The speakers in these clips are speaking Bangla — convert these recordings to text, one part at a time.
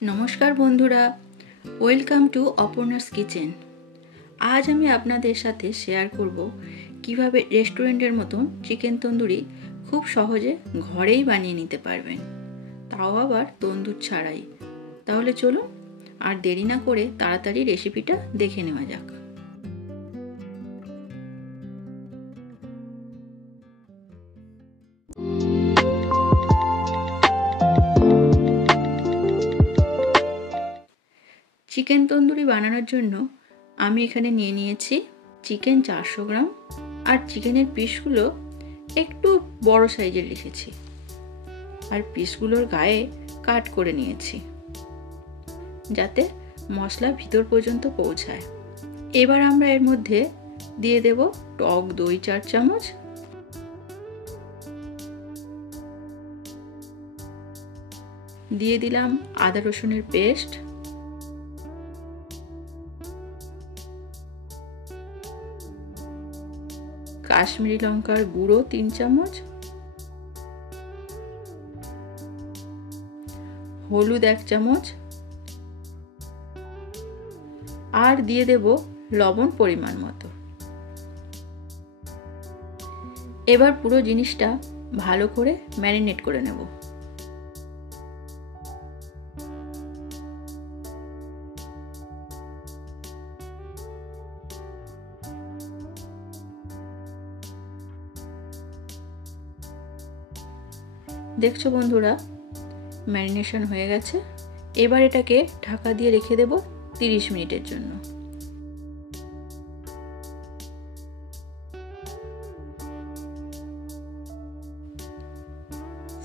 নমস্কার বন্ধুরা, ওয়েলকাম টু অপর্ণাস কিচেন। আজ আমি আপনাদের সাথে শেয়ার করব কিভাবে রেস্টুরেন্টের মতন চিকেন তন্দুরি খুব সহজে ঘরেই বানিয়ে নিতে পারবেন, তাও আবার তন্দুর ছাড়াই। তাহলে চলুন আর দেরি না করে তাড়াতাড়ি রেসিপিটা দেখে নেওয়া যাক। চিকেন তন্দুরি বানানোর জন্য আমি এখানে নিয়ে নিয়েছি চিকেন 400 গ্রাম, আর চিকেনের পিসগুলো একটু বড় সাইজের রেখেছি, আর পিসগুলোর গায়ে কাট করে নিয়েছি যাতে মশলা ভিতর পর্যন্ত পৌঁছায়। এবার আমরা এর মধ্যে দিয়ে দেব টক দই 4 চামচ, দিয়ে দিলাম আদা রসুনের পেস্ট, কাশ্মীরি লঙ্কার গুঁড়ো 3 চামচ, হলুদ 1 চামচ, আর দিয়ে দেব লবণ পরিমাণ মতো। এবার পুরো জিনিসটা ভালো করে ম্যারিনেট করে নেব। দেখছো বন্ধুরা, ম্যারিনেশন হয়ে গেছে। এবার এটাকে ঢাকা দিয়ে রেখে দেব 30 মিনিটের জন্য।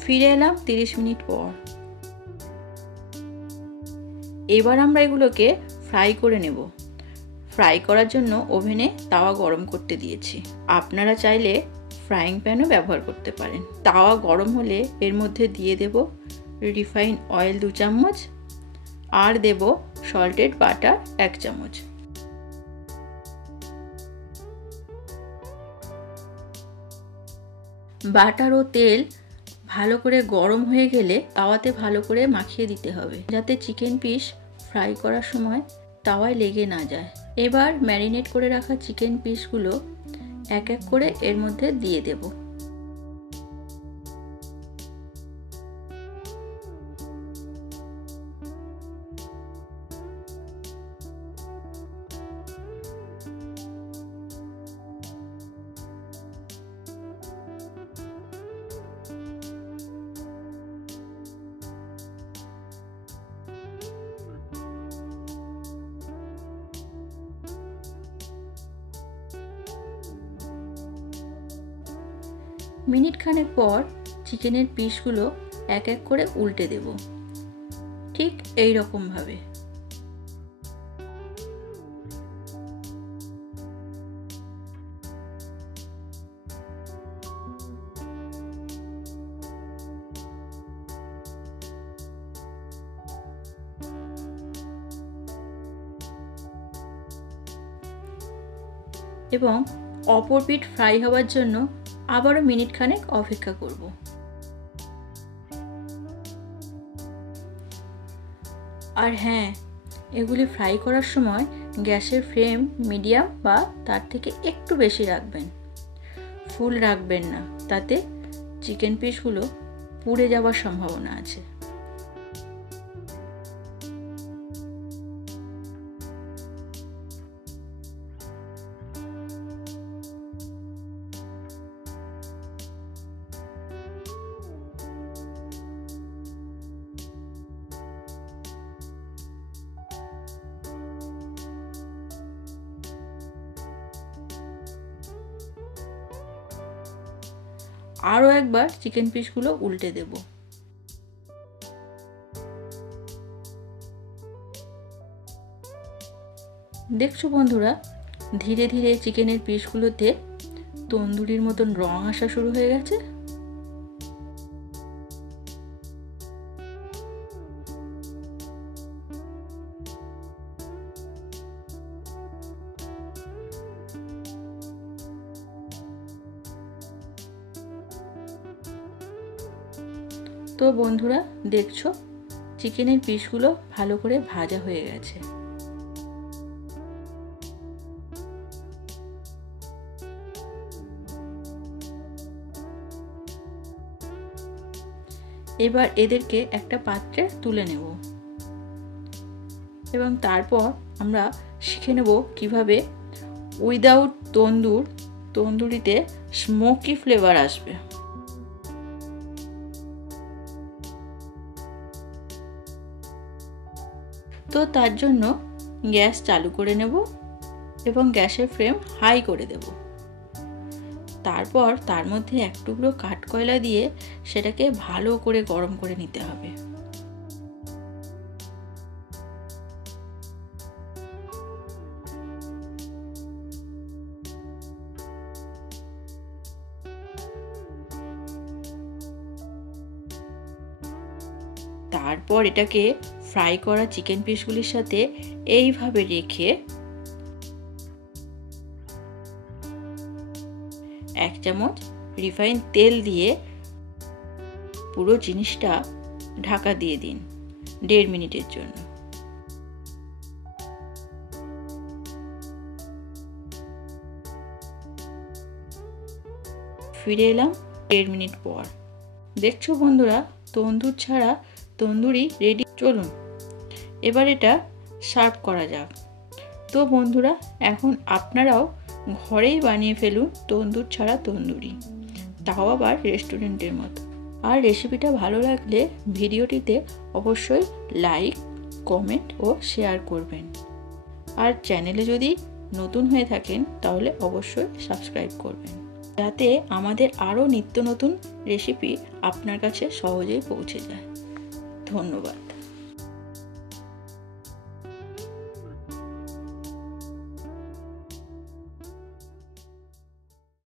ফিরে এলাম 30 মিনিট পর। এবার আমরা এগুলোকে ফ্রাই করে নেব। ফ্রাই করার জন্য ওভেনে তাওয়া গরম করতে দিয়েছি। আপনারা চাইলে ফ্রাইং প্যানও ব্যবহার করতে পারেন। তাওয়া গরম হলে এর মধ্যে দিয়ে দেব রিফাইন অয়েল 2 চামচ, আর দেব সল্টেড বাটার 1 চামচ। বাটার ও তেল ভালো করে গরম হয়ে গেলে তাওয়াতে ভালো করে মাখিয়ে দিতে হবে, যাতে চিকেন পিস ফ্রাই করার সময় তাওয়ায় লেগে না যায়। এবার ম্যারিনেট করে রাখা চিকেন পিসগুলো এক এক করে এর মধ্যে দিয়ে দেব। মিনিট খানেক পর চিকেনের পিসগুলো এক এক করে উল্টে দেব, ঠিক এই রকম ভাবে। এবং অপর পিঠ ফ্রাই হওয়ার জন্য আবারও মিনিট খানেক অপেক্ষা করব। আর হ্যাঁ, এগুলি ফ্রাই করার সময় গ্যাসের ফ্লেম মিডিয়াম বা তার থেকে একটু বেশি রাখবেন, ফুল রাখবেন না, তাতে চিকেন পিসগুলো পুড়ে যাওয়ার সম্ভাবনা আছে। আরও একবার চিকেন পিসগুলো উল্টে দেব। দেখছো বন্ধুরা, ধীরে ধীরে চিকেনের পিসগুলোতে তন্দুরির মতন রং আসা শুরু হয়ে গেছে। তো বন্ধুরা, দেখছো চিকেনের পিসগুলো ভালো করে ভাজা হয়ে গেছে। এবার এদেরকে একটা পাত্রে তুলে নেব এবং তারপর আমরা শিখে নেব কিভাবে উইদাউট তন্দুরিতে স্মোকি ফ্লেভার আসবে। তো তার জন্য গ্যাস চালু করে নেব এবং গ্যাসের ফ্লেম হাই করে দেব। তারপর তার মধ্যে এক টুকরো কাঠকয়লা দিয়ে সেটাকে ভালো করে গরম করে নিতে হবে। তারপর এটাকে ফ্রাই করা চিকেন পিসগুলির সাথে এইভাবে রেখে 1 চামচ রিফাইন তেল দিয়ে পুরো জিনিসটা ঢাকা দিয়ে দিন 1.5 মিনিটের জন্য। ফিরে এলাম 1.5 মিনিট পর। দেখছো বন্ধুরা, তন্দুর ছাড়া তন্দুরি রেডি। চলুন এবার এটা সার্ভ করা যাক। তো বন্ধুরা, এখন আপনারাও ঘরেই বানিয়ে ফেলুন তন্দুর ছাড়া তন্দুরি, তাও আবার রেস্টুরেন্টের মতো। আর রেসিপিটা ভালো লাগলে ভিডিওটিতে অবশ্যই লাইক, কমেন্ট ও শেয়ার করবেন। আর চ্যানেলে যদি নতুন হয়ে থাকেন তাহলে অবশ্যই সাবস্ক্রাইব করবেন, যাতে আমাদের আরও নিত্য নতুন রেসিপি আপনার কাছে সহজেই পৌঁছে যায়। ধন্যবাদ।